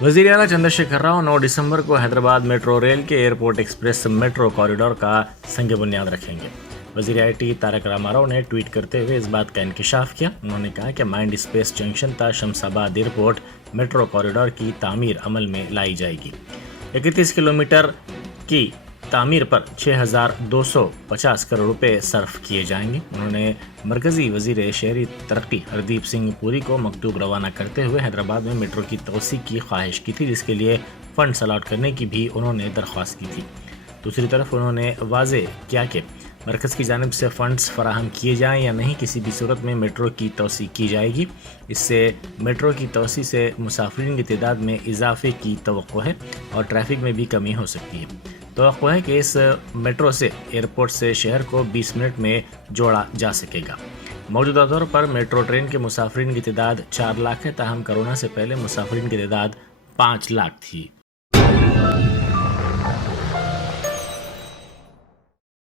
وزیر اعلیٰ چندر شیکھر راؤ 9 دسمبر کو حیدرآباد میٹرو ریل کے ایئرپورٹ ایکسپریس میٹرو کوریڈور کا سنگ بنیاد رکھیں گے۔ وزیر آئی ٹی تارک راما راؤ نے ٹویٹ کرتے ہوئے اس بات کا انکشاف کیا۔ انہوں نے کہا کہ مائنڈ اسپیس جنکشن تا شمس آباد ایئرپورٹ میٹرو کوریڈور کی تعمیر عمل میں لائی جائے گی۔ 31 کلومیٹر کی تعمیر پر 6,250 کروڑ روپے صرف کیے جائیں گے۔ انہوں نے مرکزی وزیر شہری ترقی ہردیپ سنگھ پوری کو مکتوب روانہ کرتے ہوئے حیدرآباد میں میٹرو کی توسیع کی خواہش کی تھی، جس کے لیے فنڈز الاٹ کرنے کی بھی انہوں نے درخواست کی تھی۔ دوسری طرف انہوں نے واضح کیا کہ مرکز کی جانب سے فنڈز فراہم کیے جائیں یا نہیں، کسی بھی صورت میں میٹرو کی توسیع کی جائے گی۔ اس سے میٹرو کی توسیع سے مسافرین کی تعداد میں اضافے کی توقع ہے اور ٹریفک میں بھی کمی ہو سکتی ہے۔ توقع ہے کہ اس میٹرو سے ایئرپورٹ سے شہر کو 20 منٹ میں جوڑا جا سکے گا۔ موجودہ طور پر میٹرو ٹرین کے مسافرین کی تعداد 4 لاکھ ہے، تاہم کرونا سے پہلے مسافرین کی تعداد 5 لاکھ تھی۔